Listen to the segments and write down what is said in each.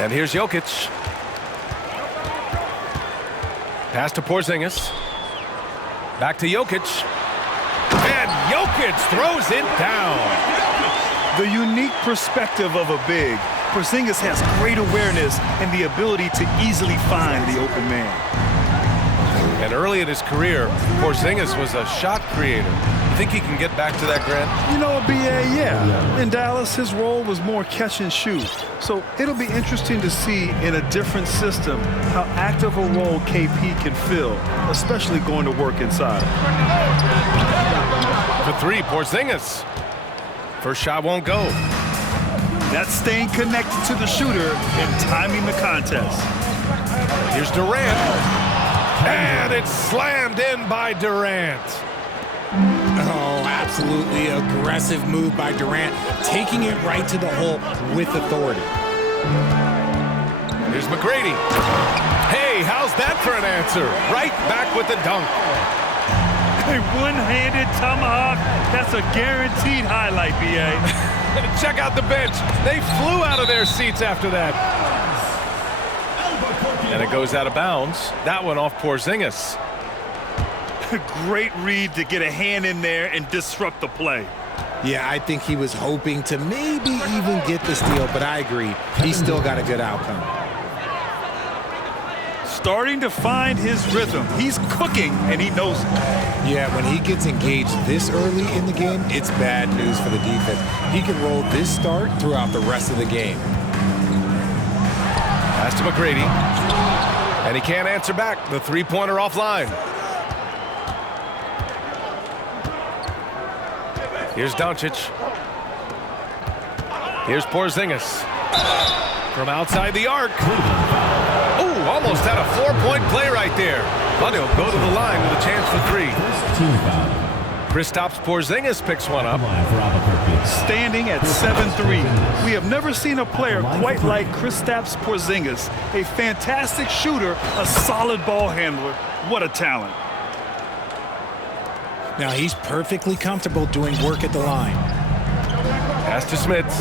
And here's Jokic. Pass to Porzingis. Back to Jokic. And Jokic throws it down. The unique perspective of a big. Porzingis has great awareness and the ability to easily find the open man. And early in his career, Porzingis was a shot creator. You think he can get back to that, Grant? You know, B.A., yeah. In Dallas, his role was more catch and shoot. So it'll be interesting to see in a different system how active a role KP can fill, especially going to work inside. For three, Porzingis. First shot won't go. That's staying connected to the shooter and timing the contest. Here's Durant. And it's slammed in by Durant. Oh, absolutely aggressive move by Durant, taking it right to the hole with authority. Here's McGrady. Hey, how's that for an answer? Right back with the dunk. A one-handed tomahawk. That's a guaranteed highlight, B.A. Check out the bench. They flew out of their seats after that. And it goes out of bounds. That one off Porzingis. Great read to get a hand in there and disrupt the play. Yeah, I think he was hoping to maybe even get the steal, but I agree. He still got a good outcome. Starting to find his rhythm. He's cooking, and he knows it. Yeah, when he gets engaged this early in the game, it's bad news for the defense. He can roll this start throughout the rest of the game. Pass to McGrady. And he can't answer back. The three-pointer offline. Here's Doncic. Here's Porzingis. From outside the arc. Ooh, almost had a four-point play right there. But he'll go to the line with a chance for three. Kristaps Porzingis picks one up. Standing at 7'3". We have never seen a player quite like Kristaps Porzingis. A fantastic shooter, a solid ball handler. What a talent. Now he's perfectly comfortable doing work at the line. Pass to Smits.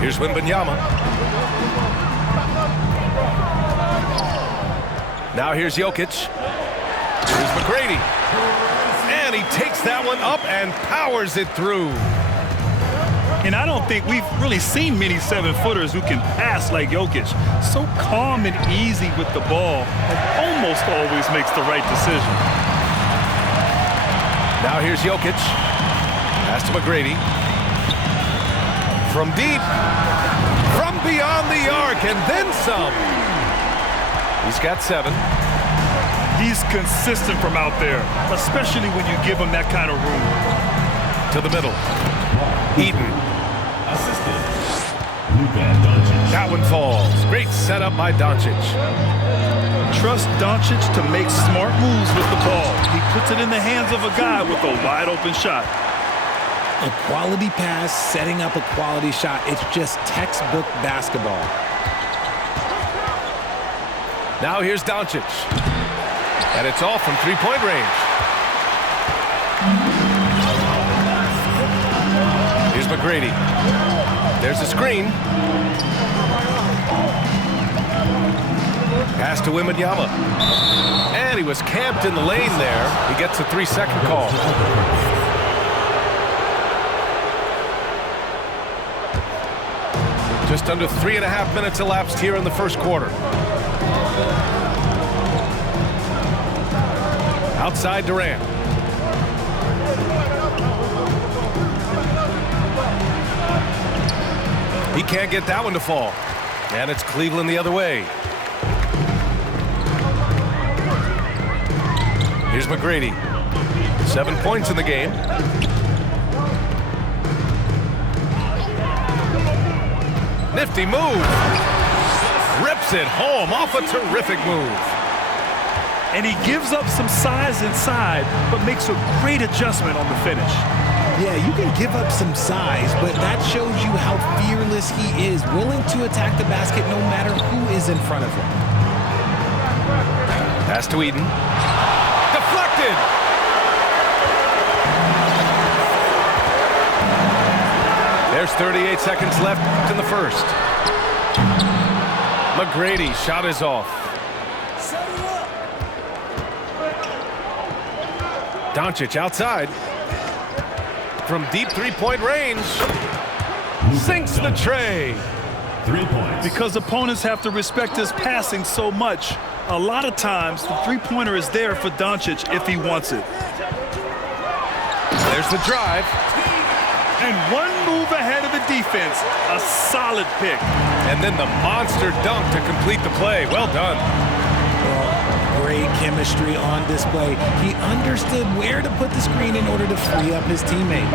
Here's Wembanyama. Now here's Jokic. Here's McGrady. And he takes that one up and powers it through. And I don't think we've really seen many seven-footers who can pass like Jokic. So calm and easy with the ball and almost always makes the right decision. Now here's Jokic. Pass to McGrady. From deep. From beyond the arc and then some. He's got 7. He's consistent from out there, especially when you give him that kind of room. To the middle. Eaton. That one falls. Great setup by Doncic. Trust Doncic to make smart moves with the ball. He puts it in the hands of a guy with a wide open shot. A quality pass, setting up a quality shot. It's just textbook basketball. Now here's Doncic. And it's all from three-point range. Here's McGrady. There's a screen. Pass to Wembanyama. And he was camped in the lane there. He gets a 3-second call. Just under 3.5 minutes elapsed here in the first quarter. Outside Durant. He can't get that one to fall. And it's Cleveland the other way. Here's McGrady. 7 points in the game. Nifty move. Rips it home off a terrific move. And he gives up some size inside, but makes a great adjustment on the finish. Yeah, you can give up some size, but that shows you how fearless he is, willing to attack the basket no matter who is in front of him. Pass to Eaton. Deflected. 38 seconds left in the first. McGrady shot is off. Doncic outside. From deep three-point range. Sinks the tray. 3 points. Because opponents have to respect his passing so much, a lot of times the three-pointer is there for Doncic if he wants it. There's the drive. And one move ahead of the defense. A solid pick. And then the monster dunk to complete the play. Well done. Well, great chemistry on display. He understood where to put the screen in order to free up his teammate.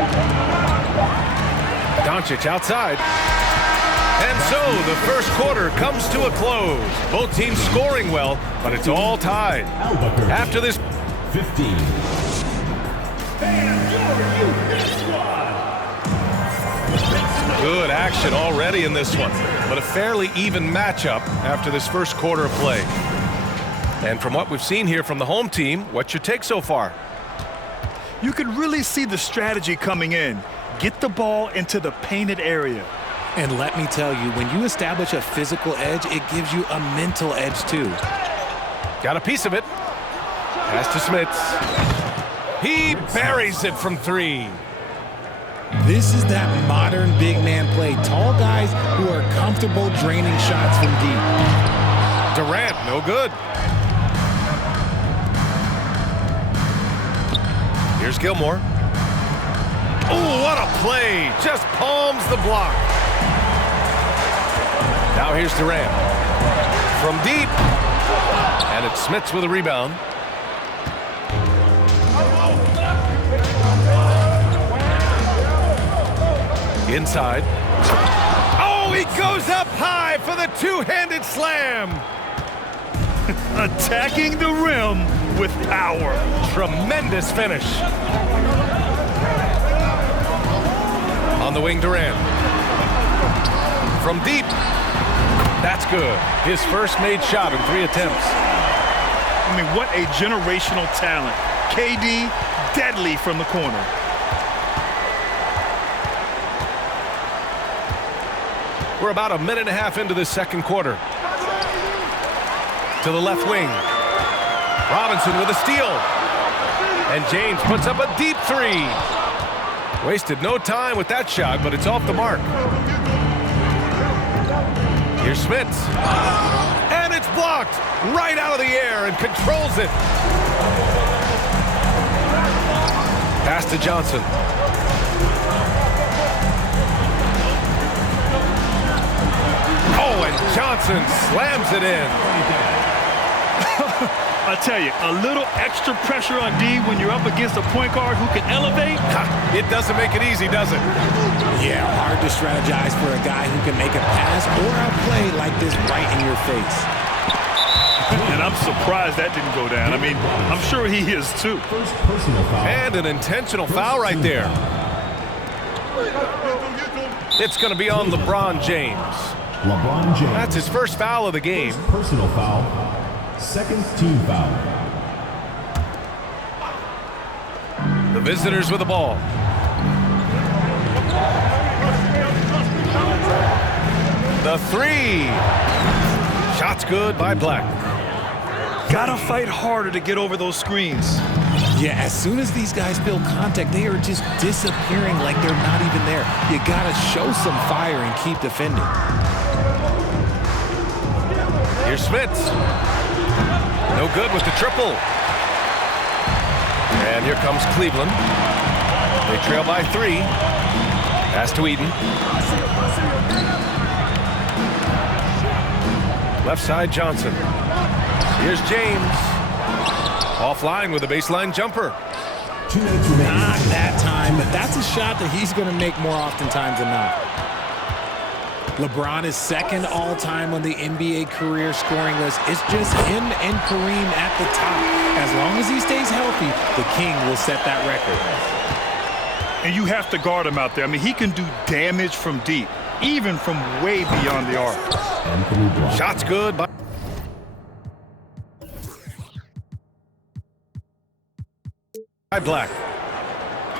Doncic outside. And so the first quarter comes to a close. Both teams scoring well, but it's all tied. After this 15. good action already in this one, but a fairly even matchup after this first quarter of play. And from what we've seen here from the home team, what's your take so far? You can really see the strategy coming in. Get the ball into the painted area. And let me tell you, when you establish a physical edge, it gives you a mental edge too. Got a piece of it. Pass to Smits. He buries it from three. This is that modern big man play. Tall guys who are comfortable draining shots from deep. Durant, no good. Here's Gilmore. Oh, what a play. Just palms the block. Now here's Durant. From deep. And it's Smits with a rebound. Inside. Oh, he goes up high for the two-handed slam. Attacking the rim with power. Tremendous finish. On the wing, Durant. From deep. That's good. His first made shot in 3 attempts. I mean, what a generational talent. KD, deadly from the corner. We're about a minute and a half into this second quarter. To the left wing. Robinson with a steal. And James puts up a deep three. Wasted no time with that shot, but it's off the mark. Here's Smits. And it's blocked right out of the air and controls it. Pass to Johnson. Oh, and Johnson slams it in. I tell you, a little extra pressure on D when you're up against a point guard who can elevate. It doesn't make it easy, does it? Yeah, hard to strategize for a guy who can make a pass or a play like this right in your face. And I'm surprised that didn't go down. I mean, I'm sure he is too. First personal foul. And an intentional foul right there. It's going to be on LeBron James. LeBron James. That's his first foul of the game. First personal foul. Second team foul. The visitors with the ball. The three. Shot's good by Black. Gotta fight harder to get over those screens. Yeah, as soon as these guys feel contact, they are just disappearing like they're not even there. You gotta show some fire and keep defending. Here's Smits. No good with the triple. And here comes Cleveland. They trail by 3. Pass to Eden. Left side, Johnson. Here's James. Offline with a baseline jumper. 2 minutes remaining. Not that time, but that's a shot that he's going to make more oftentimes than not. LeBron is second all-time on the NBA career scoring list. It's just him and Kareem at the top. As long as he stays healthy, the King will set that record. And you have to guard him out there. I mean, he can do damage from deep, even from way beyond the arc. Anthony Black. Shot's good by Black.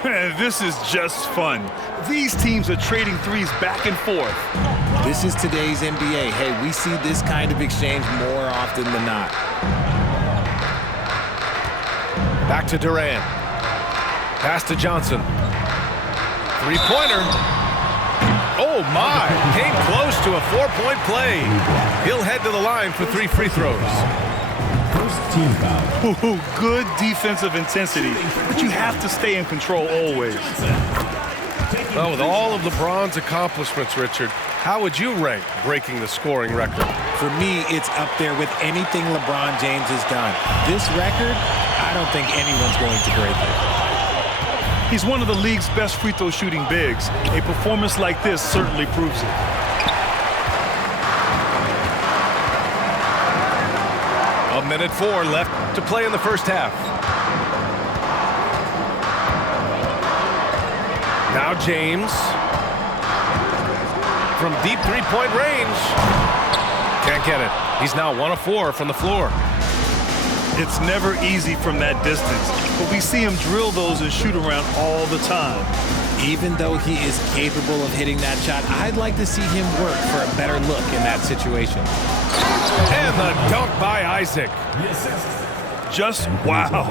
This is just fun. These teams are trading threes back and forth. This is today's NBA. Hey, we see this kind of exchange more often than not. Back to Durant. Pass to Johnson. Three-pointer. Oh, my. Came close to a 4-point play. He'll head to the line for 3 free throws. First team foul. Ooh, good defensive intensity, but you have to stay in control always. Well, with all of LeBron's accomplishments, Richard, how would you rank breaking the scoring record? For me, it's up there with anything LeBron James has done. This record, I don't think anyone's going to break it. He's one of the league's best free throw shooting bigs. A performance like this certainly proves it. A minute 4 left to play in the first half. Now James. From deep three-point range. Can't get it. He's now 1 of 4 from the floor. It's never easy from that distance, but we see him drill those and shoot around all the time. Even though he is capable of hitting that shot, I'd like to see him work for a better look in that situation. And the dunk by Isaac. Just wow.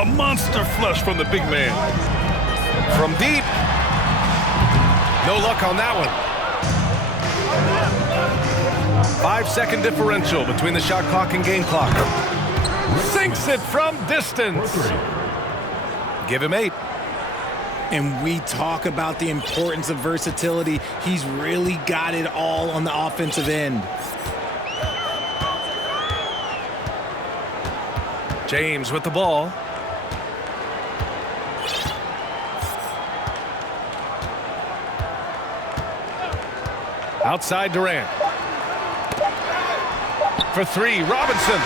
A monster flush from the big man. From deep. No luck on that one. 5-second differential between the shot clock and game clock. Sinks it from distance. Give him 8. And we talk about the importance of versatility. He's really got it all on the offensive end. James with the ball. Outside Durant. For 3, Robinson.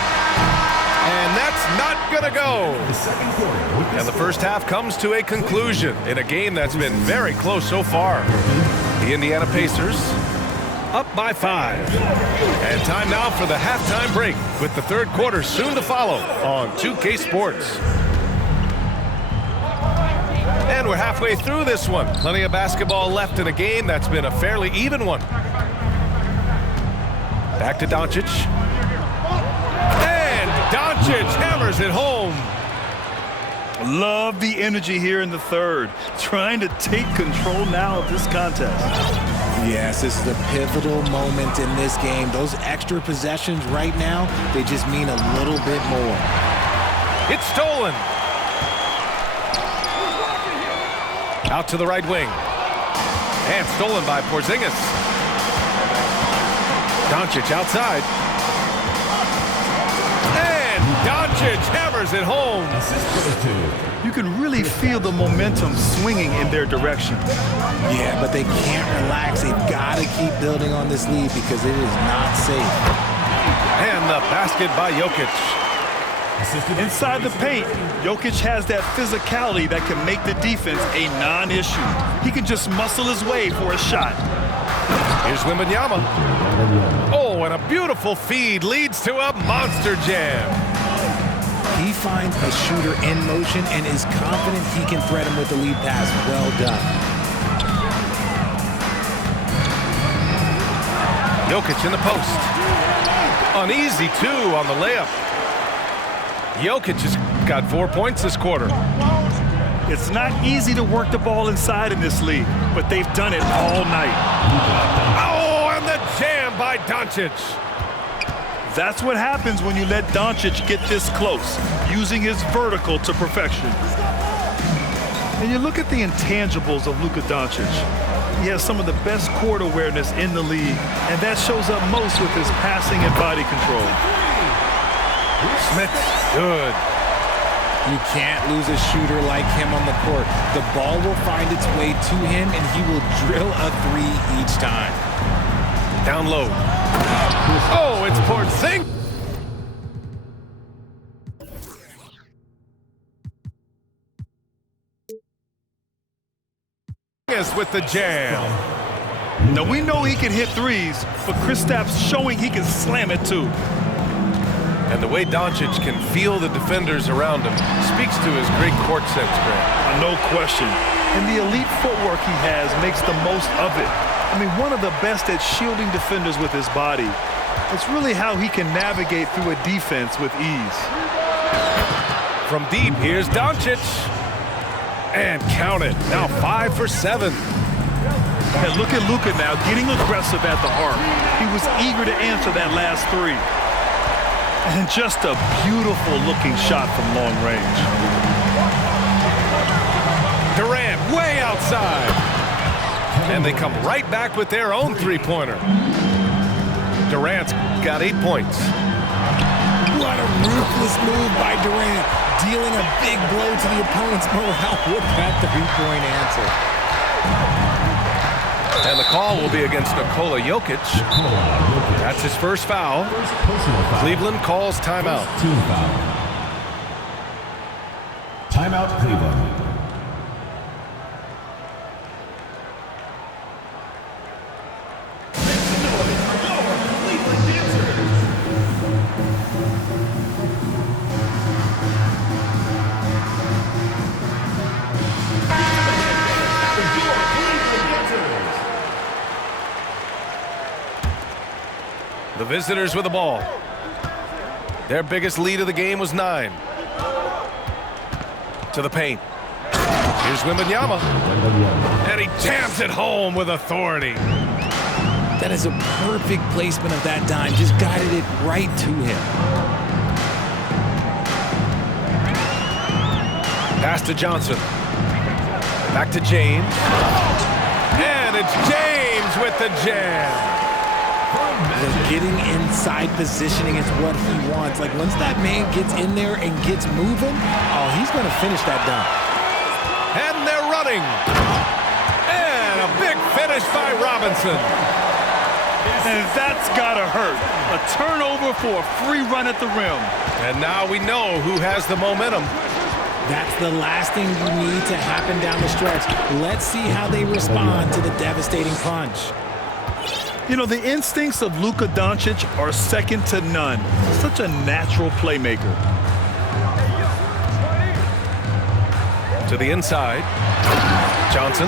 And that's not going to go. And the first half comes to a conclusion in a game that's been very close so far. The Indiana Pacers up by 5. And time now for the halftime break with the third quarter soon to follow on 2K Sports. And we're halfway through this one. Plenty of basketball left in a game that's been a fairly even one. Back to Doncic. And Doncic hammers it home. Love the energy here in the third. Trying to take control now of this contest. Yes, this is a pivotal moment in this game. Those extra possessions right now, they just mean a little bit more. It's stolen. Out to the right wing. And stolen by Porzingis. Doncic outside. And Doncic hammers it home. You can really feel the momentum swinging in their direction. Yeah, but they can't relax. They've got to keep building on this lead because it is not safe. And the basket by Jokic. Inside the paint, Jokic has that physicality that can make the defense a non-issue. He can just muscle his way for a shot. Here's Wembanyama. Oh, and a beautiful feed leads to a monster jam. He finds a shooter in motion and is confident he can thread him with the lead pass. Well done. Jokic in the post. An easy 2 on the layup. Jokic has got 4 points this quarter. It's not easy to work the ball inside in this league, but they've done it all night. Oh, and the jam by Doncic. That's what happens when you let Doncic get this close, using his vertical to perfection. And you look at the intangibles of Luka Doncic. He has some of the best court awareness in the league, and that shows up most with his passing and body control. Smith, good. You can't lose a shooter like him on the court. The ball will find its way to him, and he will drill a 3 each time. Down low. Oh, it's Porzingis with the jam. Now, we know he can hit threes, but Kristaps showing he can slam it too. And the way Doncic can feel the defenders around him speaks to his great court sense, Grant. No question. And the elite footwork he has makes the most of it. I mean, one of the best at shielding defenders with his body. It's really how he can navigate through a defense with ease. From deep, here's Doncic. And count it. Now 5 for 7. And look at Luka now getting aggressive at the arc. He was eager to answer that last three. And just a beautiful looking shot from long range. Durant way outside. And they come right back with their own three-pointer. Durant's got 8 points. What a ruthless move by Durant, dealing a big blow to the opponent's morale with that three-point answer. And the call will be against Nikola Jokic. That's his first foul. Cleveland calls timeout. Team foul. Timeout, Cleveland. The visitors with the ball. Their biggest lead of the game was 9. To the paint. Here's Wembanyama. And he jams it home with authority. That is a perfect placement of that dime. Just guided it right to him. Pass to Johnson. Back to James. And it's James with the jam. Getting inside positioning is what he wants. Like, once that man gets in there and gets moving, oh, he's going to finish that dunk. And they're running. And a big finish by Robinson. And that's got to hurt. A turnover for a free run at the rim. And now we know who has the momentum. That's the last thing you need to happen down the stretch. Let's see how they respond to the devastating punch. You know, the instincts of Luka Doncic are second to none. Such a natural playmaker. To the inside. Johnson.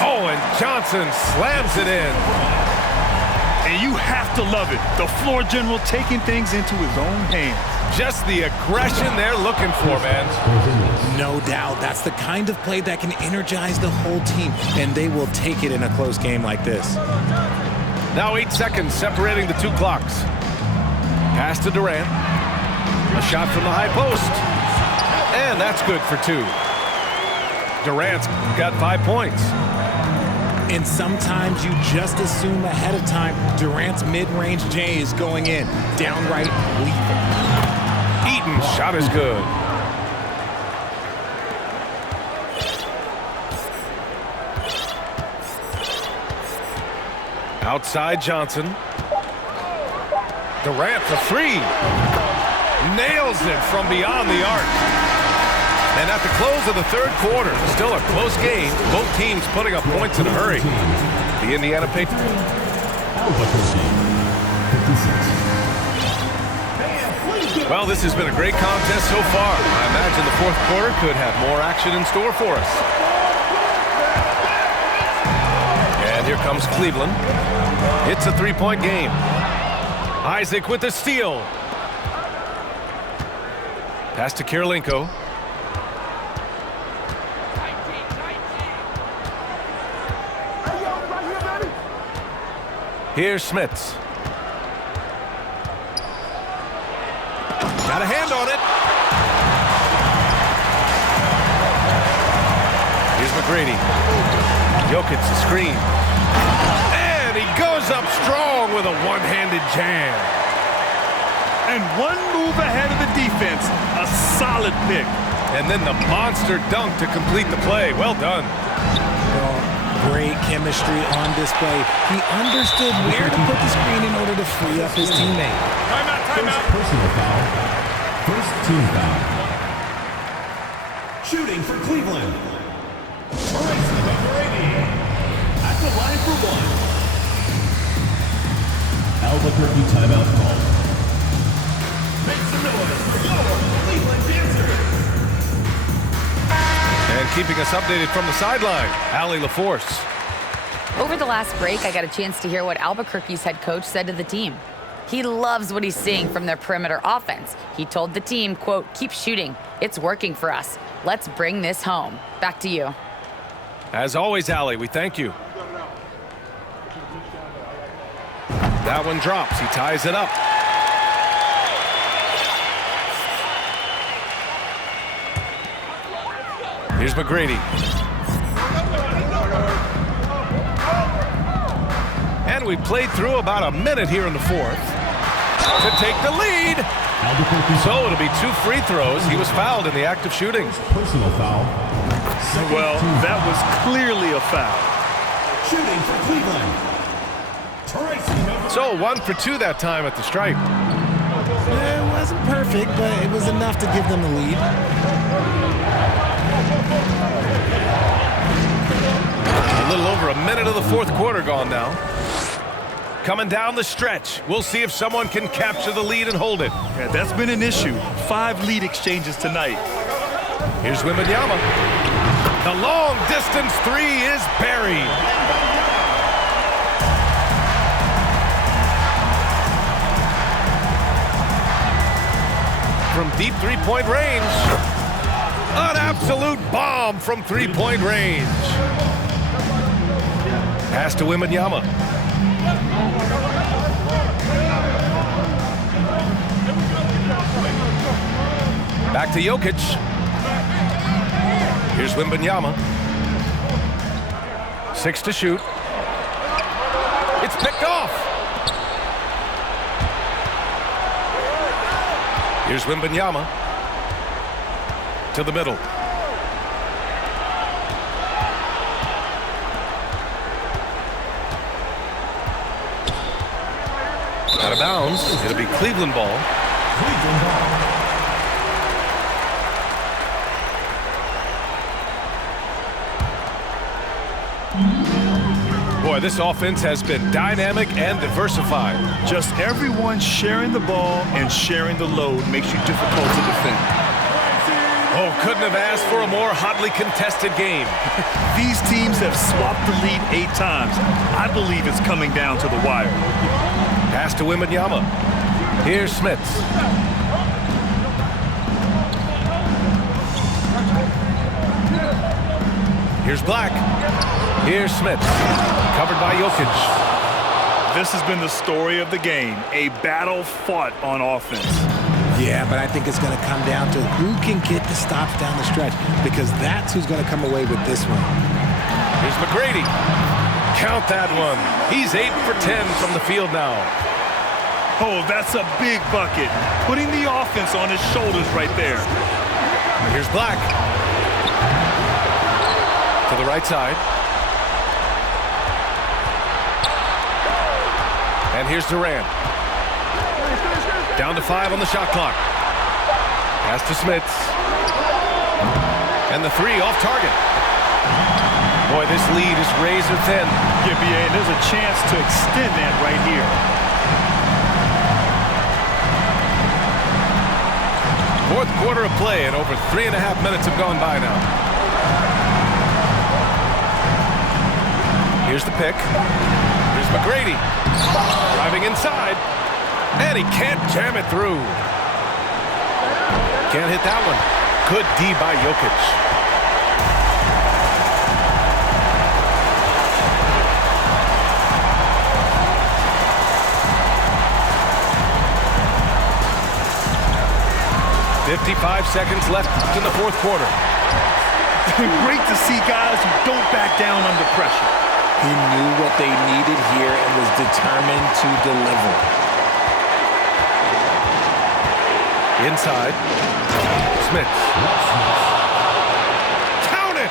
Oh, and Johnson slams it in. And you have to love it. The floor general taking things into his own hands. Just the aggression they're looking for, man. No doubt. That's the kind of play that can energize the whole team, and they will take it in a close game like this. Now 8 seconds separating the two clocks. Pass to Durant. A shot from the high post. And that's good for 2. Durant's got 5 points. And sometimes you just assume ahead of time Durant's mid-range J is going in. Downright lethal. Eaton shot is good. Outside Johnson. Durant for 3. Nails it from beyond the arc. And at the close of the third quarter, still a close game. Both teams putting up points in a hurry. The Indiana Pacers. Well, this has been a great contest so far. I imagine the fourth quarter could have more action in store for us. And here comes Cleveland. It's a 3-point game. Isaac with the steal. Pass to Kirilenko. Here's Smits. Got a hand on it. Here's McGrady. Jokic the screen. And he goes up strong with a one-handed jam. And one move ahead of the defense. A solid pick. And then the monster dunk to complete the play. Well done. Great chemistry on display. He understood where to put the screen in order to free up his teammate. First personal foul. First team foul. Shooting for Cleveland. Grayson McGrady at the line for 1. Albuquerque timeout call. And keeping us updated from the sideline, Allie LaForce. Over the last break, I got a chance to hear what Albuquerque's head coach said to the team. He loves what he's seeing from their perimeter offense. He told the team, quote, "Keep shooting. It's working for us. Let's bring this home." Back to you. As always, Allie, we thank you. That one drops. He ties it up. Here's McGrady. And we played through about a minute here in the fourth to take the lead. So it'll be 2 free throws. He was fouled in the act of shooting. Personal foul. Well, that was clearly a foul. Shooting for Cleveland. So 1 for 2 that time at the stripe. It wasn't perfect, but it was enough to give them the lead. A little over a minute of the fourth quarter gone now. Coming down the stretch. We'll see if someone can capture the lead and hold it. Yeah, that's been an issue. 5 lead exchanges tonight. Here's Wembanyama. The long distance 3 is buried. From deep three-point range. An absolute bomb from three-point range. Pass to Wembanyama. Back to Jokic. Here's Wembanyama. 6 to shoot. It's picked off. Here's Wembanyama. To the middle. Out of bounds. It'll be Cleveland ball. Cleveland ball. Boy, this offense has been dynamic and diversified. Just everyone sharing the ball and sharing the load makes you difficult to defend. Oh, couldn't have asked for a more hotly contested game. These teams have swapped the lead 8 times. I believe it's coming down to the wire. Pass to Wembanyama. Here's Smits. Here's Black. Here's Smits. Covered by Jokic. This has been the story of the game. A battle fought on offense. Yeah, but I think it's going to come down to who can get the stops down the stretch, because that's who's going to come away with this one. Here's McGrady. Count that one. He's 8 for 10 from the field now. Oh, that's a big bucket. Putting the offense on his shoulders right there. Here's Black. To the right side. And here's Durant. Down to 5 on the shot clock. Pass to Smits. And the 3 off target. Boy, this lead is razor thin. Yeah, BA, and there's a chance to extend that right here. Fourth quarter of play, and over 3.5 minutes have gone by now. Here's the pick. Here's McGrady. Driving inside. And he can't jam it through. Can't hit that one. Good D by Jokic. "55 seconds left in the fourth quarter." Great to see guys who don't back down under pressure. He knew what they needed here and was determined to deliver. Inside. Smits. Count it!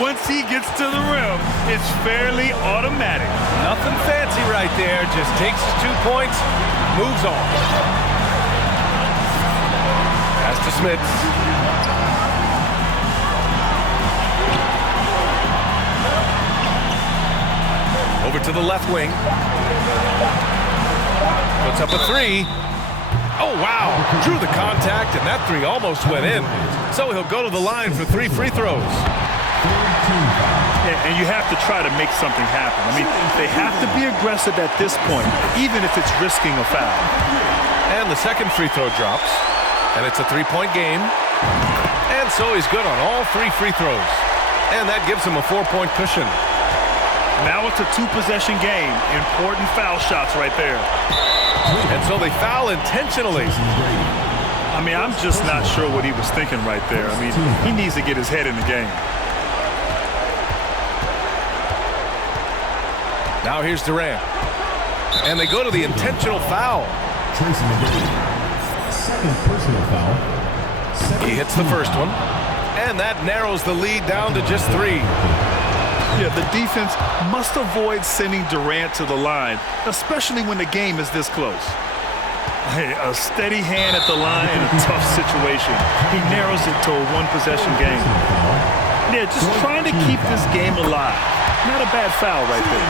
Once he gets to the rim, it's fairly automatic. Nothing fancy right there. Just takes his 2 points, moves on. Pass to Smits. Over to the left wing. Puts up a 3. Oh, wow. Drew the contact, and that 3 almost went in. So he'll go to the line for 3 free throws. Yeah, and you have to try to make something happen. I mean, they have to be aggressive at this point, even if it's risking a foul. And the second free throw drops. And it's a 3-point game. And so he's good on all 3 free throws. And that gives him a 4-point cushion. Now it's a 2-possession game. Important foul shots right there. And so they foul intentionally. I mean, I'm just not sure what he was thinking right there. I mean, he needs to get his head in the game. Now here's Durant. And they go to the intentional foul. Tracy McGrady. Second personal foul. He hits the first one. And that narrows the lead down to just 3. Yeah, the defense must avoid sending Durant to the line, especially when the game is this close. Hey, a steady hand at the line in a tough situation. He narrows it to a 1-possession game. Yeah, just trying to keep this game alive. Not a bad foul right there.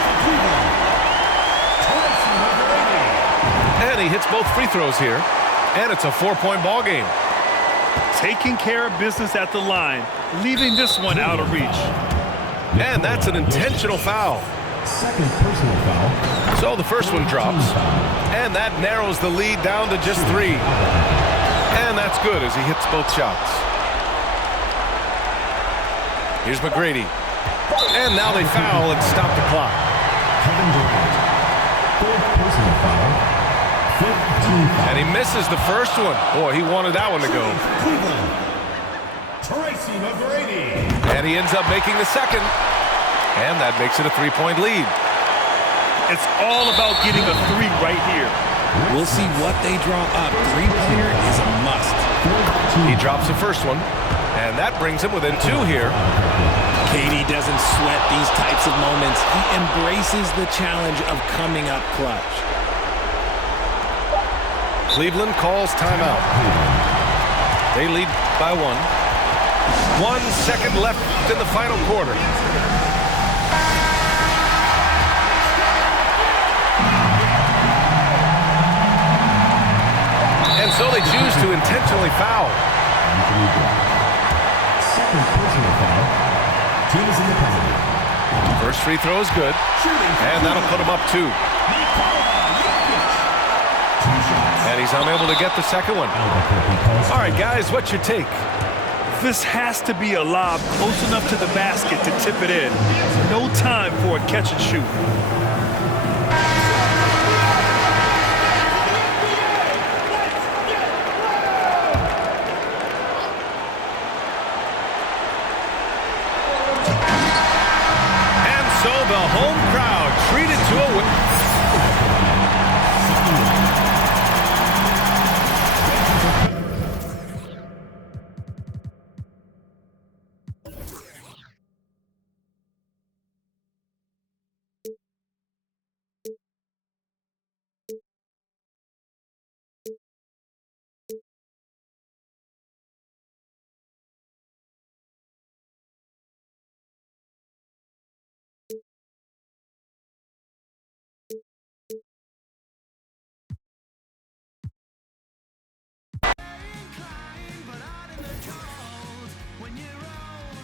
And he hits both free throws here. And it's a 4-point ball game. Taking care of business at the line, leaving this one out of reach. And that's an intentional foul. Second personal foul. So the first one drops. And that narrows the lead down to just 3. And that's good as he hits both shots. Here's McGrady. And now they foul and stop the clock. Kevin Durant. Fourth personal foul. 15. And he misses the first one. Boy, he wanted that one to go. Cleveland. Tracy McGrady. And he ends up making the second. And that makes it a 3-point lead. It's all about getting a 3 right here. We'll see what they draw up. 3-pointer is a must. He drops the first one. And that brings him within 2 here. KD doesn't sweat these types of moments. He embraces the challenge of coming up clutch. Cleveland calls timeout. They lead by 1. 1 second left in the final quarter. And so they choose to intentionally foul. Second personal foul. Team is in the penalty. First free throw is good. And that'll put him up 2. And he's unable to get the second one. All right, guys, what's your take? This has to be a lob close enough to the basket to tip it in. No time for a catch and shoot.